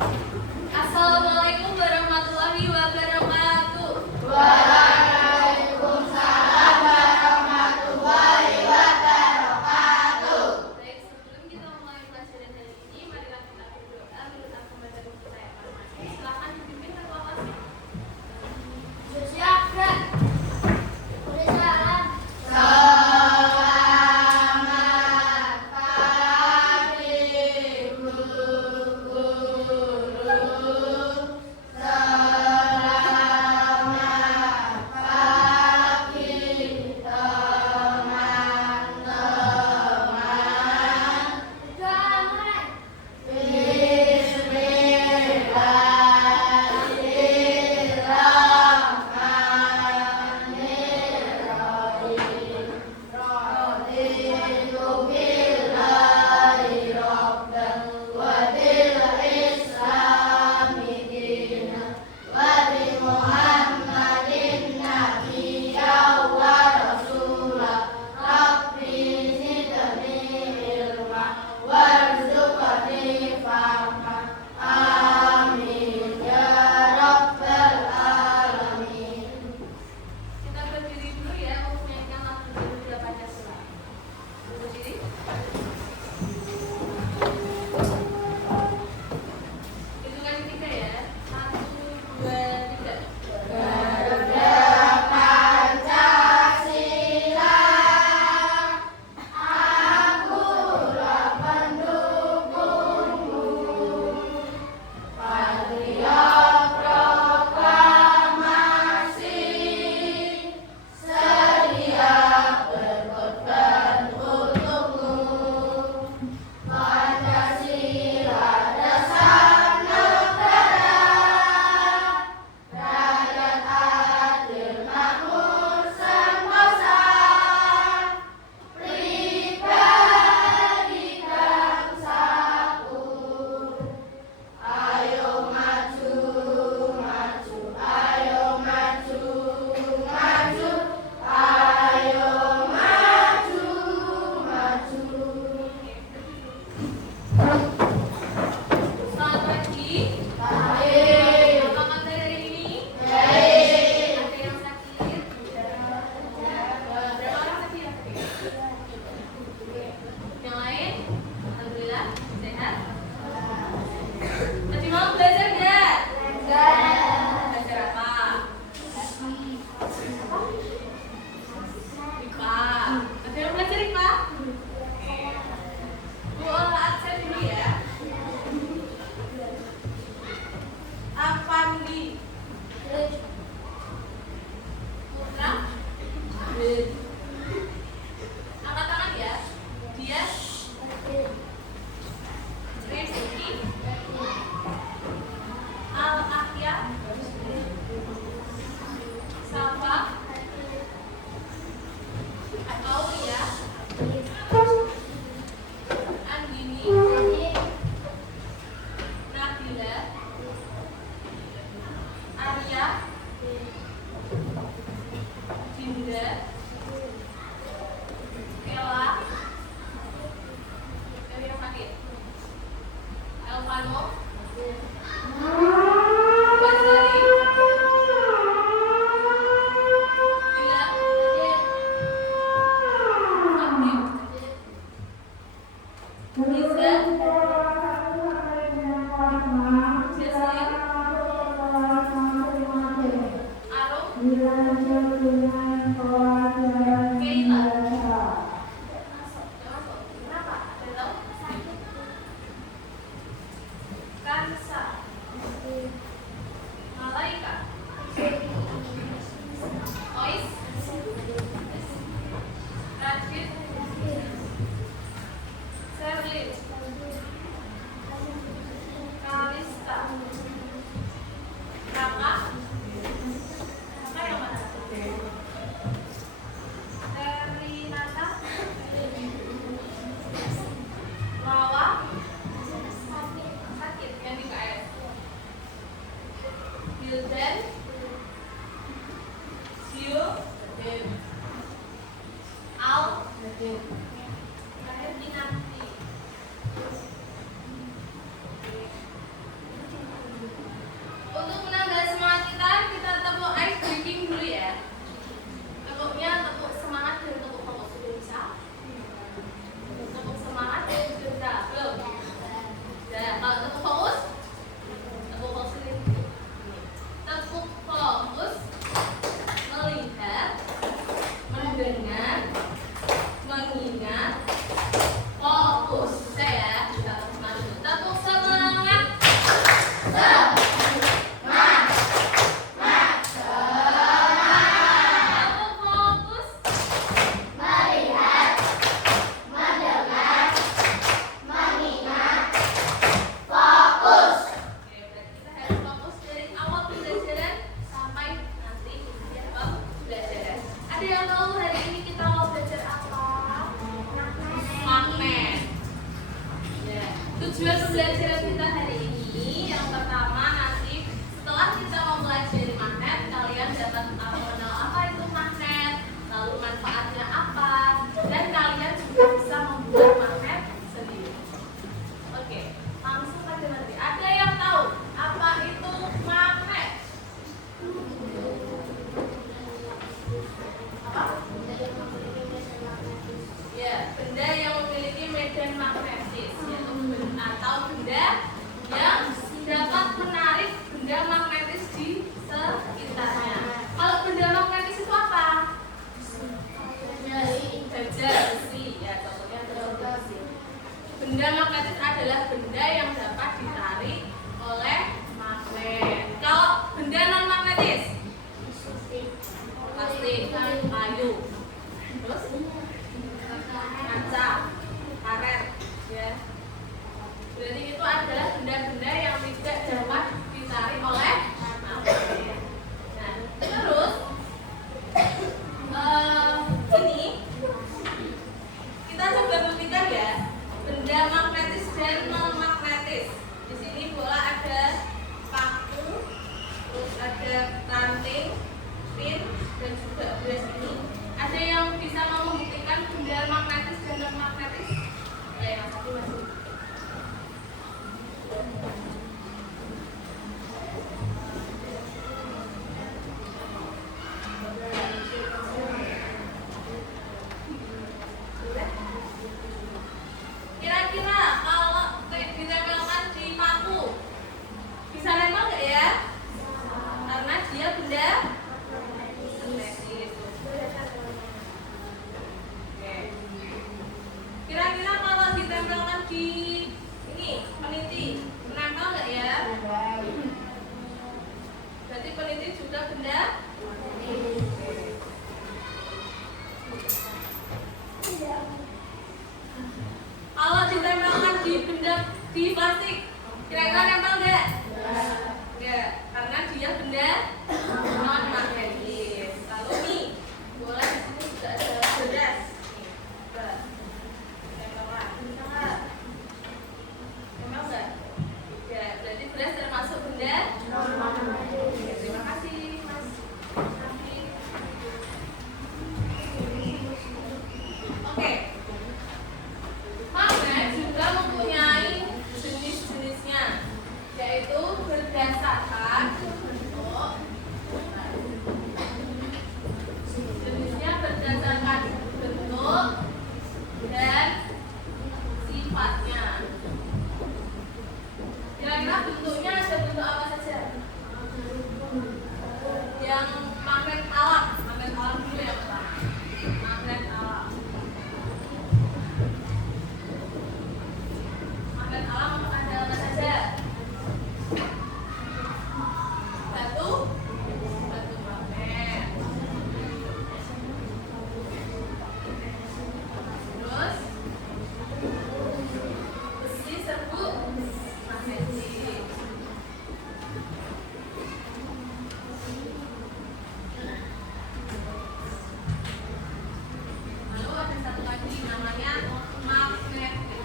Assalamualaikum warahmatullahi wabarakatuh. Waalaikumsalam warahmatullahi wabarakatuh. Baik, sebelum kita mulai pelajaran hari ini, marilah kita berdoa menurut membaca buku saya masing-masing. Silakan dipimpin ketua kelasnya. Siap, Kak. Udah salam. Kita berdiri dulu ya untuk menyanyikan lagu Garuda Pancasila. Berdiri. Hitungan ketiga ya. 1, 2, 3. Garuda Pancasila, akulah pendukungmu. Patriot proklamasi, sedia berkorban untukmu. Pancasila dasar negara, rakyat adil makmur sentosa, pribadi bangsaku. Ayo maju, maju, ayo maju, maju, ayo maju, maju. Selamat pagi. Baik, Apa kabar hari ini? baik. Ada yang sakit? Berapa orang sakit? Yang lain? Alhamdulillah sehat. Tadi malam belajar nggak? Belajar apa? IPA. Ada yang belajar IPA? Bu, olah absen dulu ya. Apandi. Putra. Angkat tangan ya. Dia. Rizky. Al-Ahya. Safa. Aulia. Andini. Nabila. Arya. Dinda. Ella. Dari yang sakit. Elvano. Basari. Dila. Abdim. Liza. Jesslyn. Arum. Keila. Kenapa? Ada tahu? Kansa. Malaika. Ois. Rajit. Serlin. Kalista. Kakak. Kakak yang mana? Terinata. Lawa. Sakit yang di KS. Hilden. Sio. Al. Lahir di Nanti. Kira-kira nempel nggak? Nggak, karena dia benda non magnetis. Lalu nih, bola di sini juga ada beras. Nih, beras. Nempel lah, bisa nggak? Nempel nggak? Ya, berarti beras termasuk benda non magnetis. Terima kasih, Mas. Oke. Magnet juga mempunyai jenis-jenisnya, yaitu berdasarkan bentuk. Jenisnya berdasarkan bentuk dan sifatnya. Kira-kira bentuknya ada bentuk apa saja? Yang magnet alam dulu ya Pak. Magnet alam. Magnet alam ada apa saja? Batu magnet. Terus besi serbu magnetik. Lalu ada satu lagi namanya magnetik.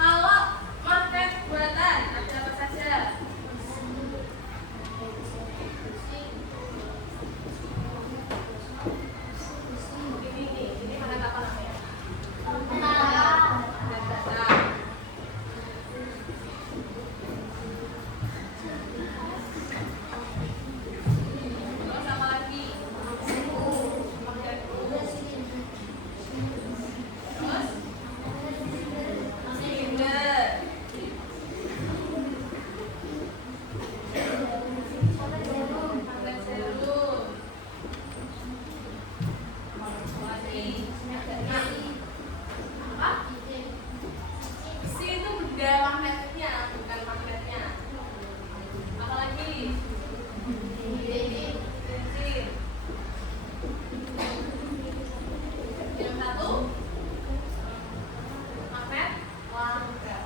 Kalau magnet buatan ada apa saja? Ini magnet apa namanya? Magnet bata. Terus apa lagi? Magnet terus silinder. Magnet serum. Lagi apa? Besi itu benda magnetnya, bukan magnetnya. Apalagi? Cincin. Yang satu magnet langka.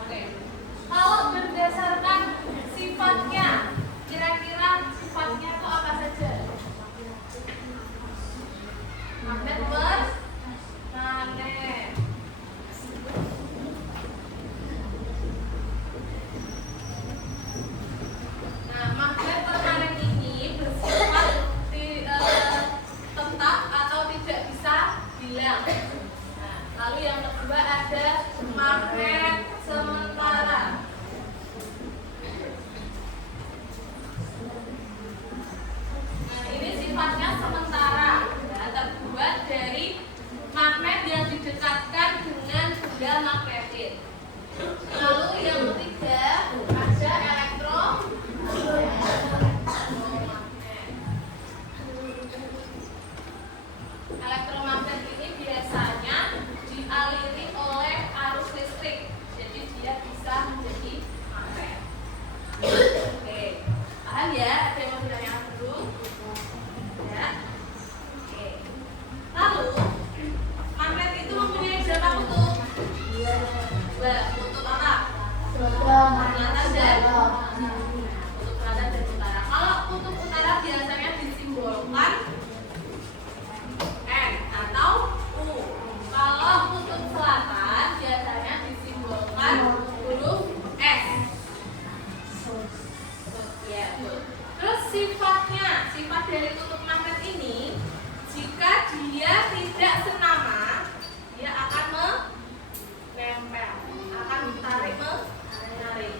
Oke. Kalau berdasarkan sifatnya, kira-kira sifatnya itu apa saja? Magnet plus magnet. Nah, magnet permanen ini bersifat tetap atau tidak bisa hilang. Nah, lalu yang kedua ada magnet sementara. Nah, ini sifatnya sementara, ya, terbuat dari magnet yang didekatkan dengan benda magnetit. Lalu yang ketiga ada elektromagnet ini biasanya dialiri oleh arus listrik, jadi dia bisa menjadi magnet. Oke, paham ya? Ada yang mau ditanyakan dulu? Ya. Oke. Lalu magnet itu mempunyai berapa kutub? Dua. Kutub apa? Selatan dan kutub selatan dan utara. Kalau kutub utara biasanya disimbolkan N atau U. Kalau kutub selatan biasanya disimbolkan huruf S. Ya, betul. Terus sifat dari kutub magnet ini, jika dia tidak senama, dia akan menempel, akan tarik menarik.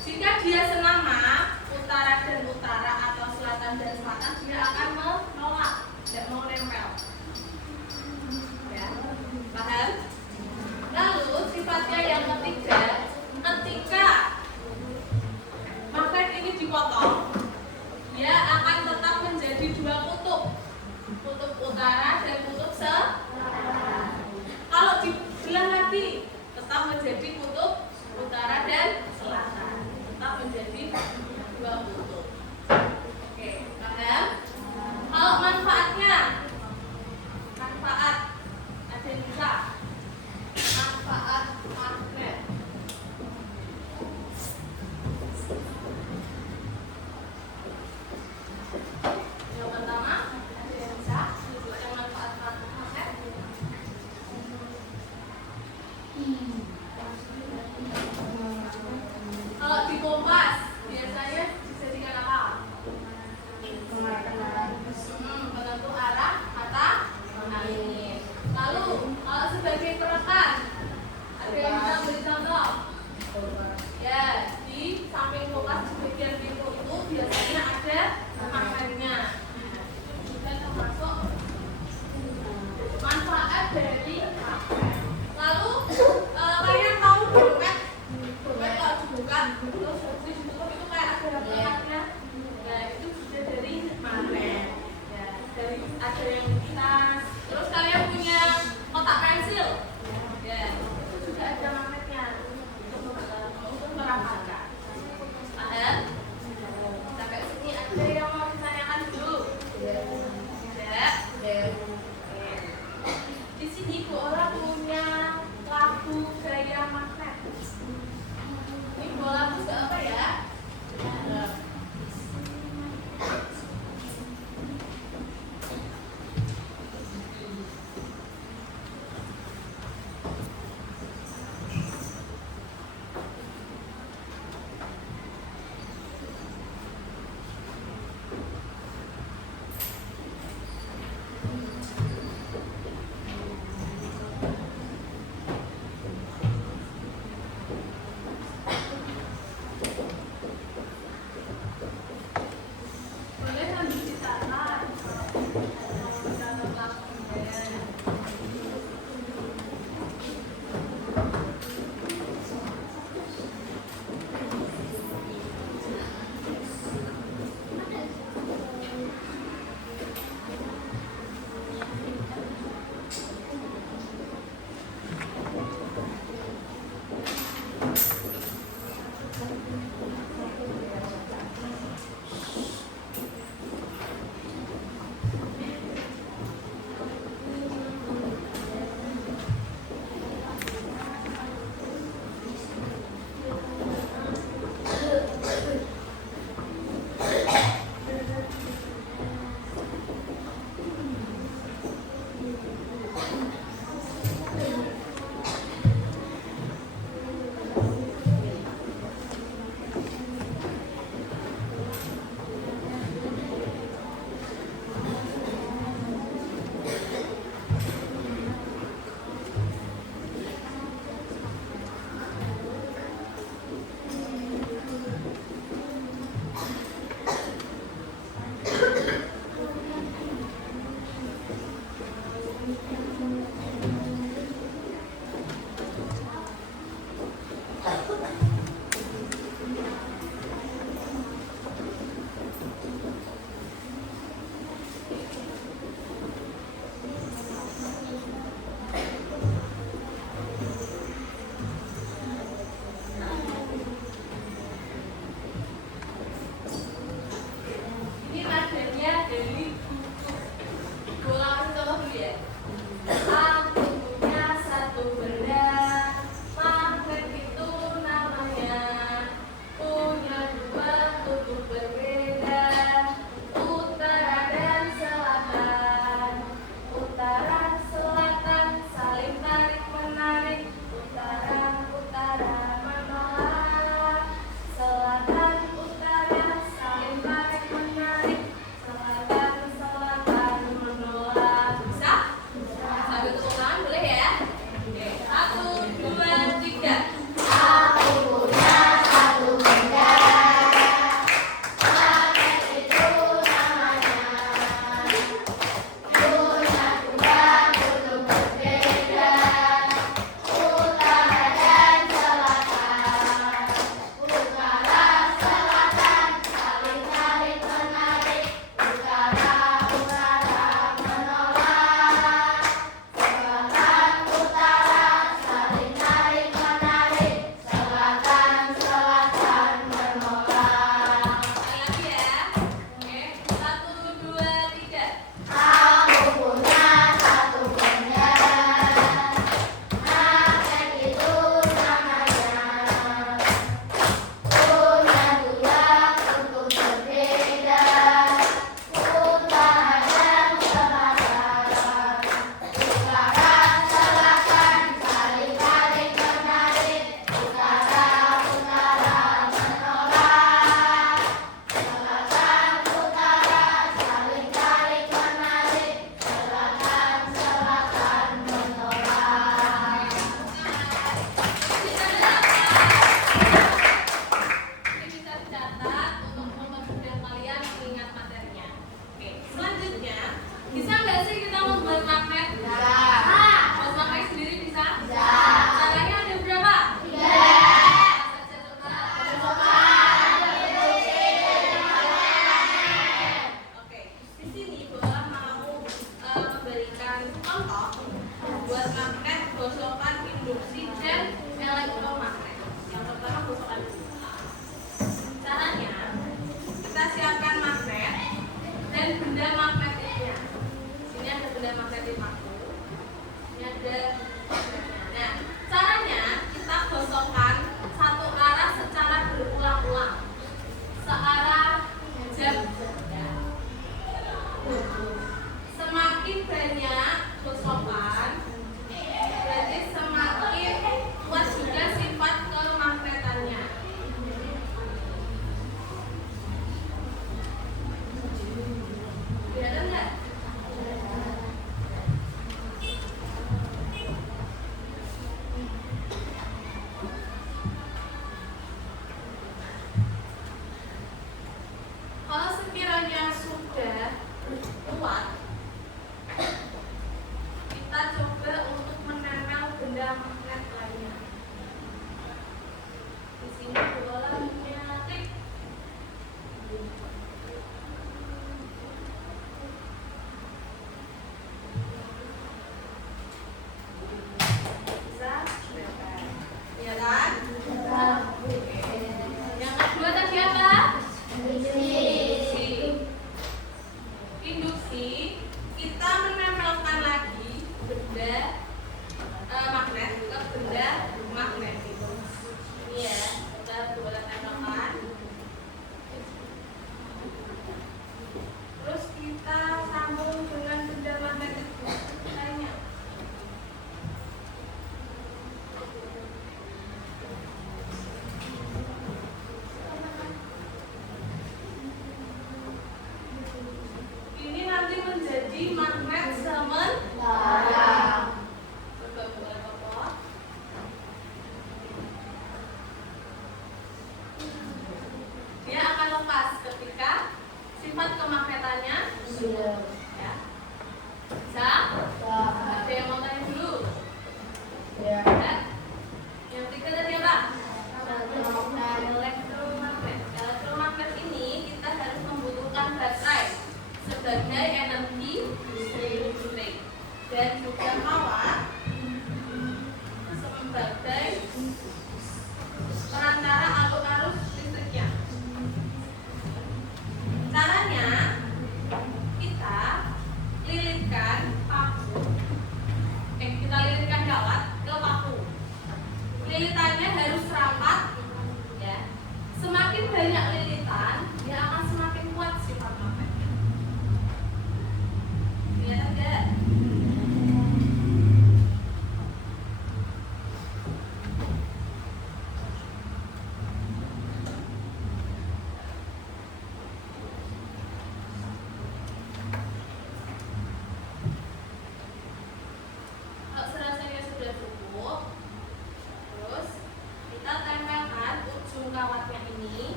Jika dia senama, utara dan utara atau selatan dan selatan, dia akan menolak, tidak mau nempel. Ya, paham? Lalu sifatnya yang ketiga, ketika magnet ini dipotong, dia akan tetap menjadi dua kutub, kutub utara dan kutub selatan. Kalau dibelah lagi, tetap menjadi kutub utara dan selatan, tetap menjadi dua kutub. Oke, paham? Kalau manfaatnya, manfaat ada Kalau sebagai perekat, ada yang bisa beri contoh? Ya, di samping kulkas di bagian pintu itu biasanya ada makanannya. Juga termasuk manfaat dari magnet. Lalu kalian tahu dompet? Dompet kalau dibuka terus ditutup itu kayak ada pelekatnya. Ya, itu sudah dari magnet. Ya, dari ada yang tas. Terus kalian punya kotak pensil. Ya, itu juga ada magnetnya untuk merapatkan. Paham? Sampai sini ada yang mau ditanyakan dulu? Tidak. Di sini Bu Ola punya lagu gaya magnet. Ini Bu Ola buka apa ya?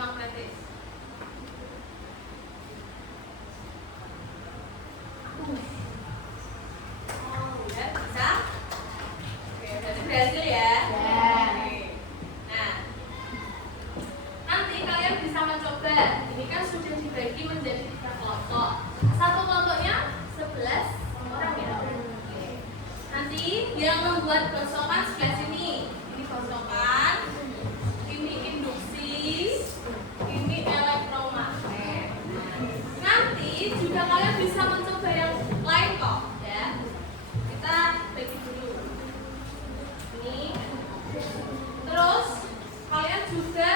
magnetis. Oh, ya bisa. Oke, berarti berhasil ya. Oke. Nah, nanti kalian bisa mencoba. Ini kan sudah dibagi menjadi 3 kelompok. Satu kelompoknya 11 orang ya. Oke. Nanti yang membuat gosokan sebelah sini. Ini gosokan. Ini induksi. Ini elektromagnet. Nanti juga kalian bisa mencoba yang lain kok, ya. Kita bagi dulu. Ini. Terus kalian juga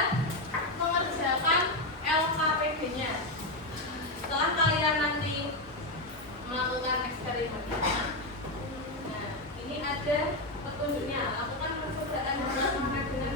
mengerjakan LKPD-nya. Setelah kalian nanti melakukan eksperimennya. Nah, ini ada petunjuknya. Lakukan percobaan menggunakan dengan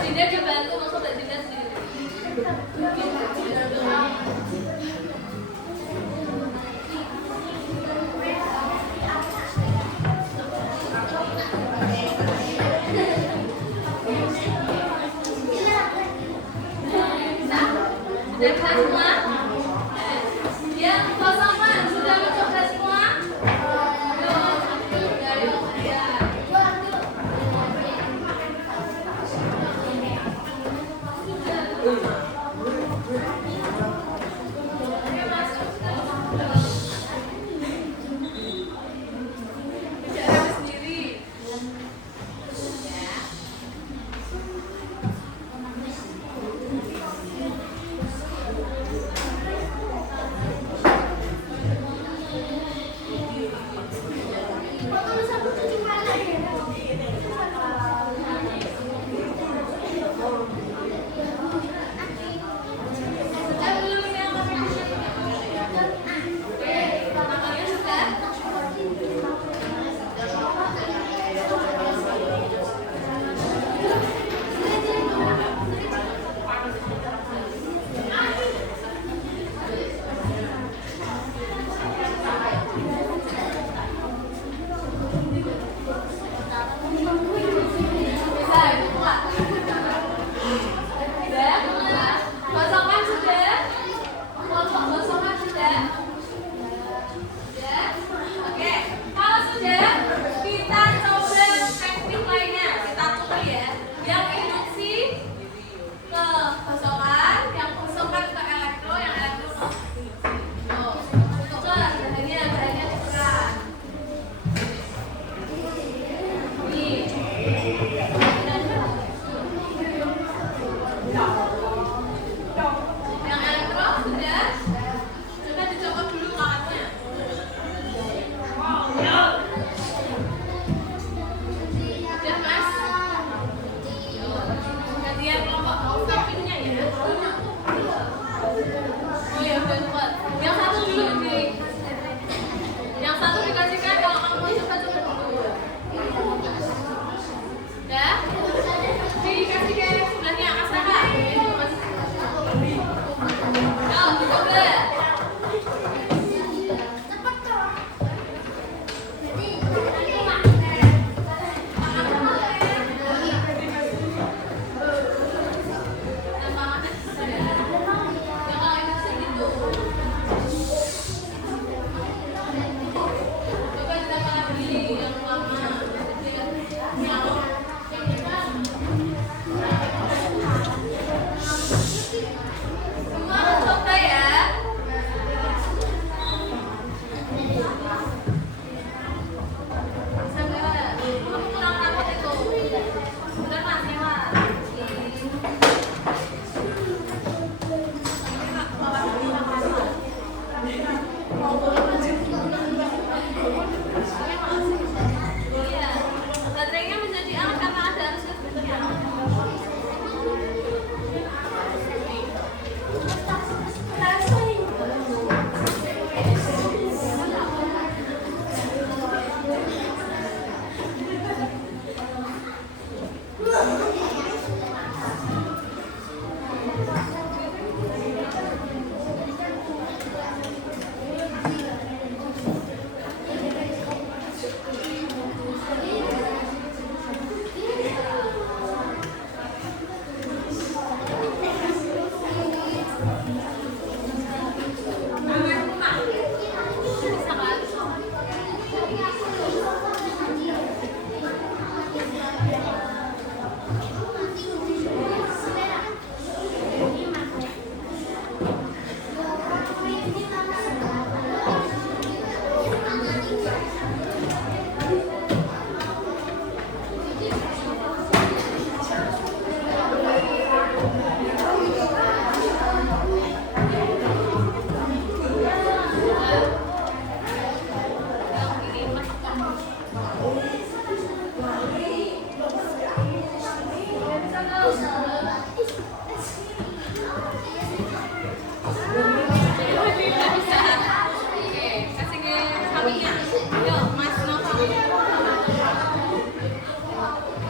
Dinda dia bantu, masuk Mbak Dinda sendiri. Sudah bisa semua? Ya, kosongan sudah mencoba semua? Yuk, dari ya.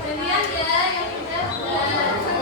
Gantian ya, yang udah.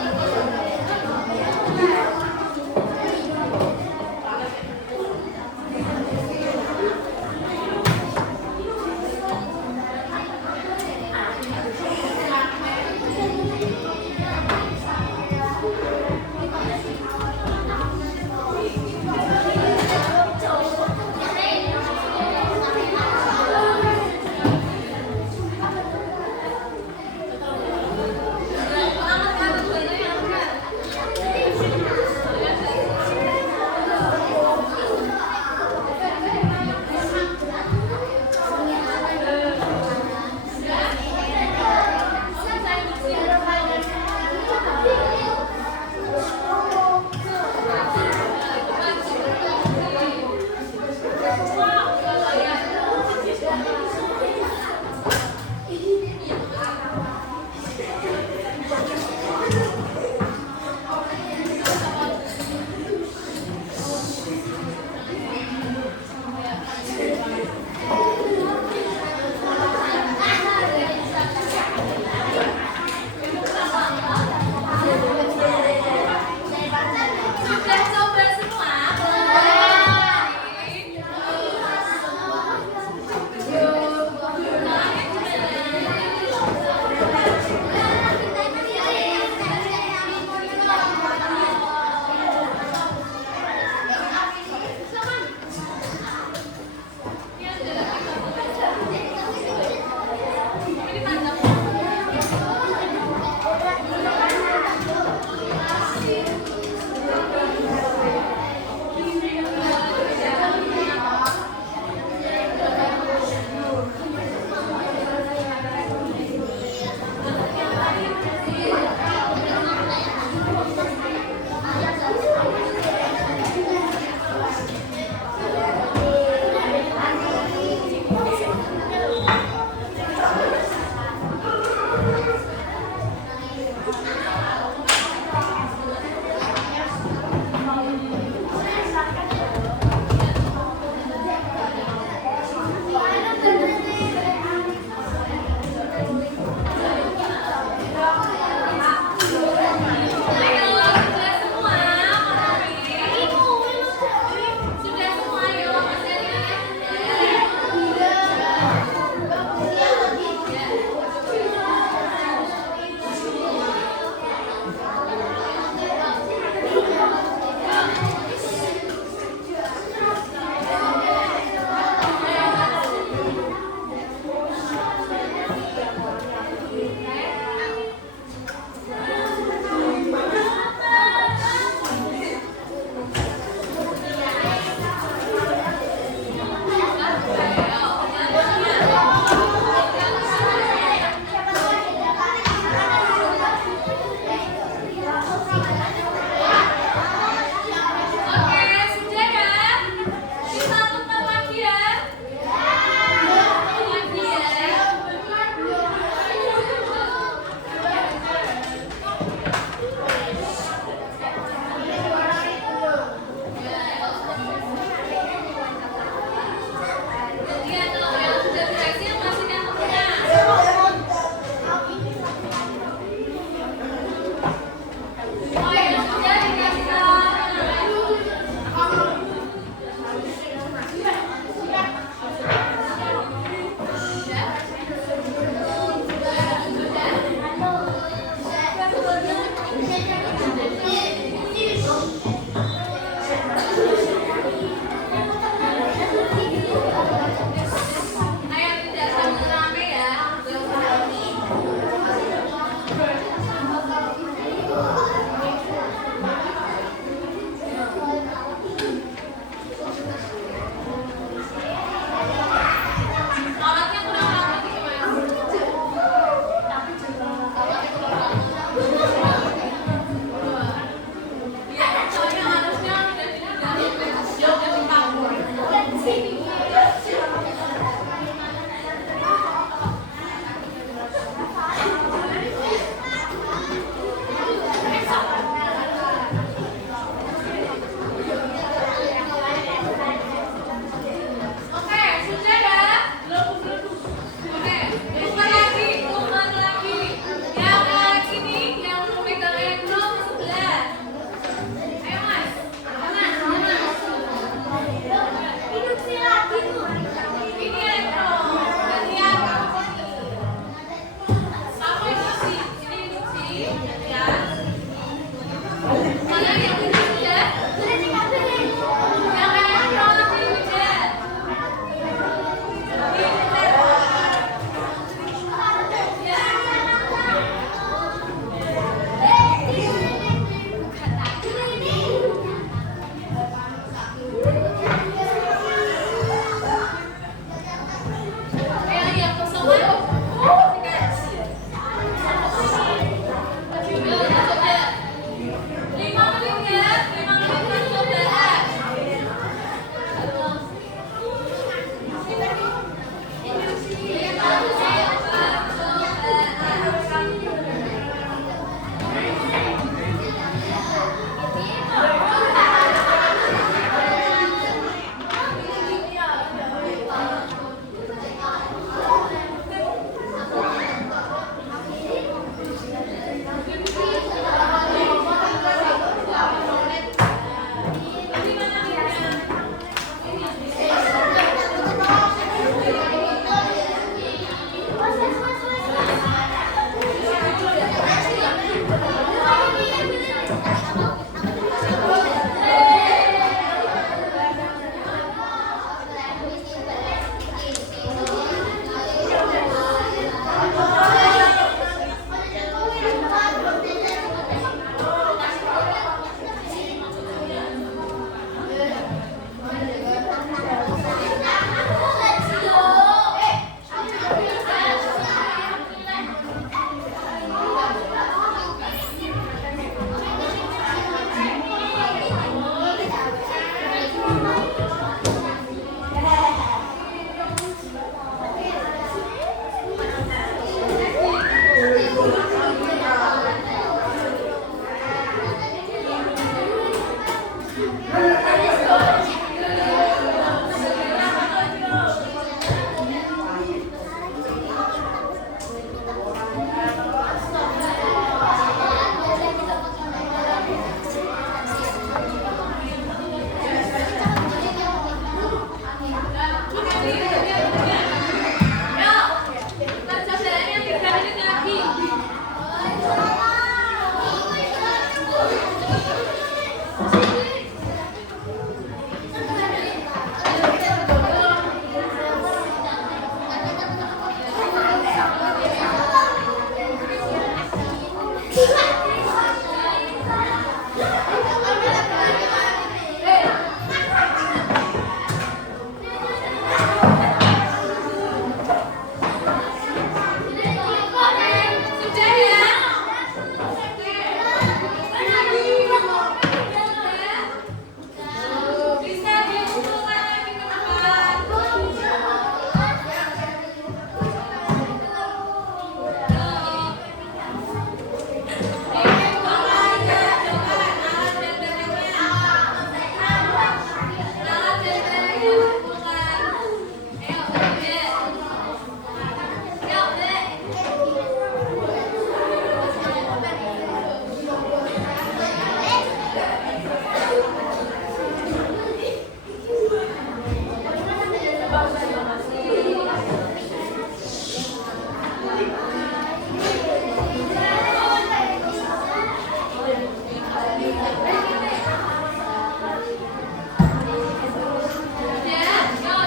Kalau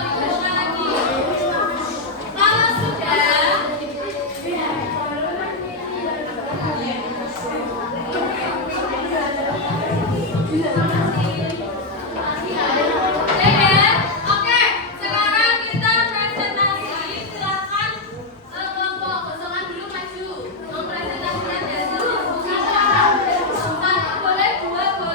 dikumpulkan lagi. Kalau sudah, oke, sekarang kita presentasi. Silakan kelompok kosongan dulu maju. Mempresentasikan hasil. Satu boleh, dua boleh.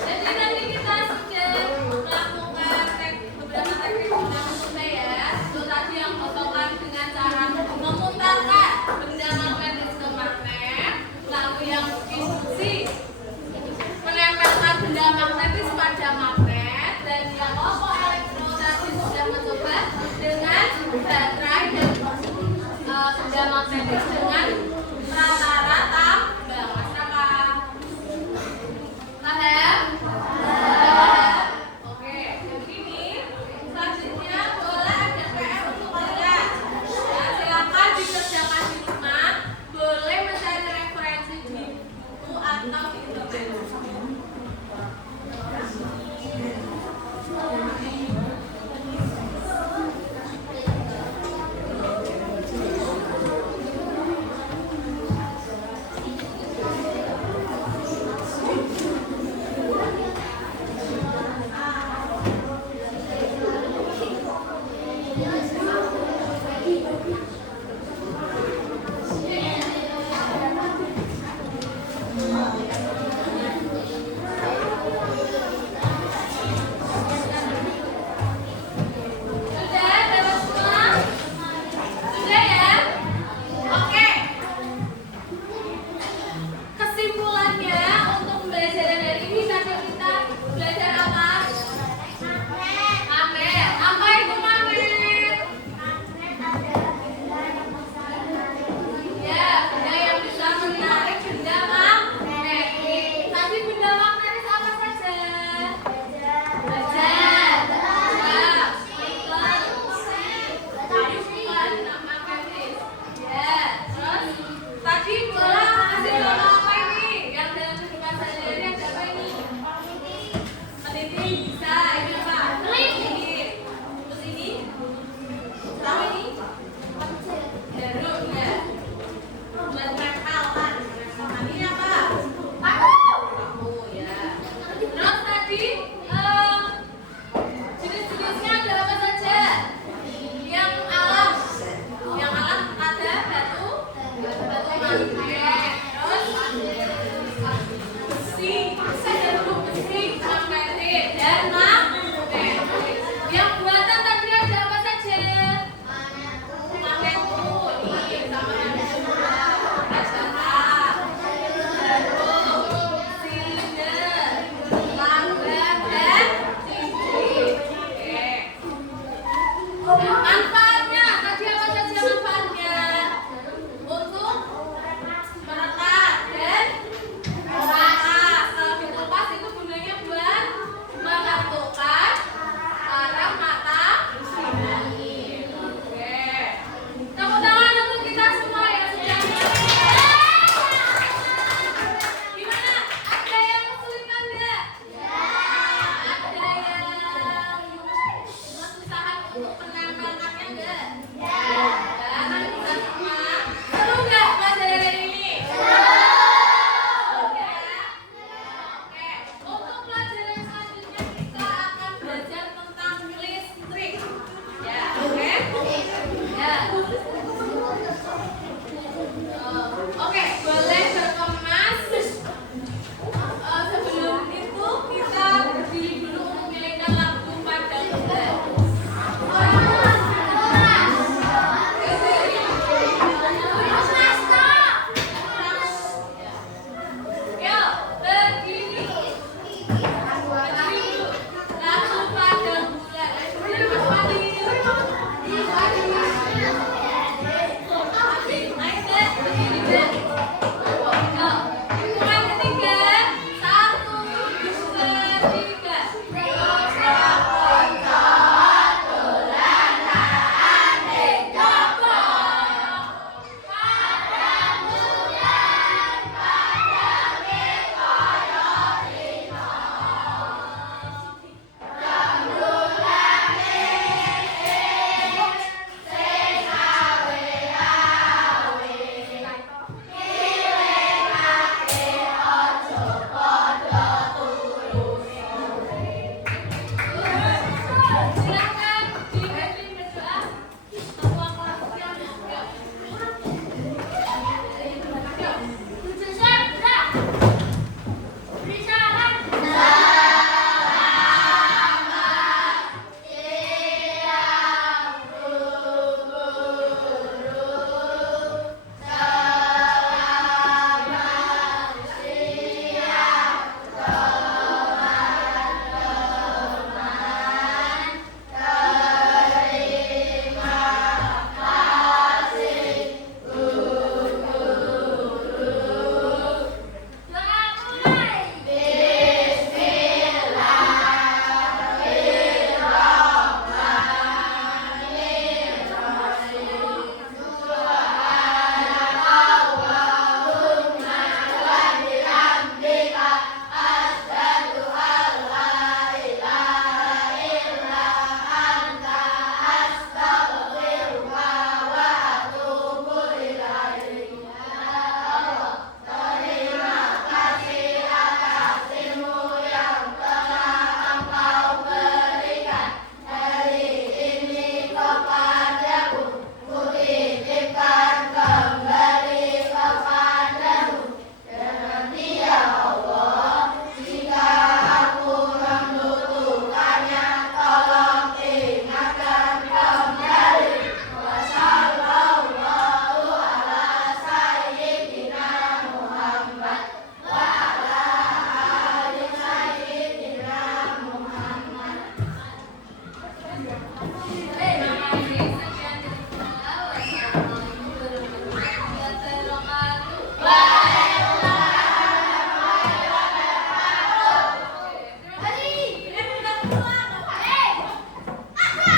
Jadi nanti kita sudah melakukan beberapa teknik guna memutar ya. Itu tadi yang kosongkan dengan cara memutarkan benda magnetis ke magnet. Lalu yang instruksi menempelkan benda magnetis pada magnet. Dan yang kelompok elektro tadi sudah mencoba dengan baterai dan benda magnetis dengan rata-rata tambang. Apakah paham? Oke, begini. Selanjutnya boleh ada PR untuk kalian. Ya, silakan dikerjakan di rumah. Boleh mencari referensi di buku atau di internet. Sudah dapat semua? Sudah ya? Oke. Kesimpulannya untuk pembelajaran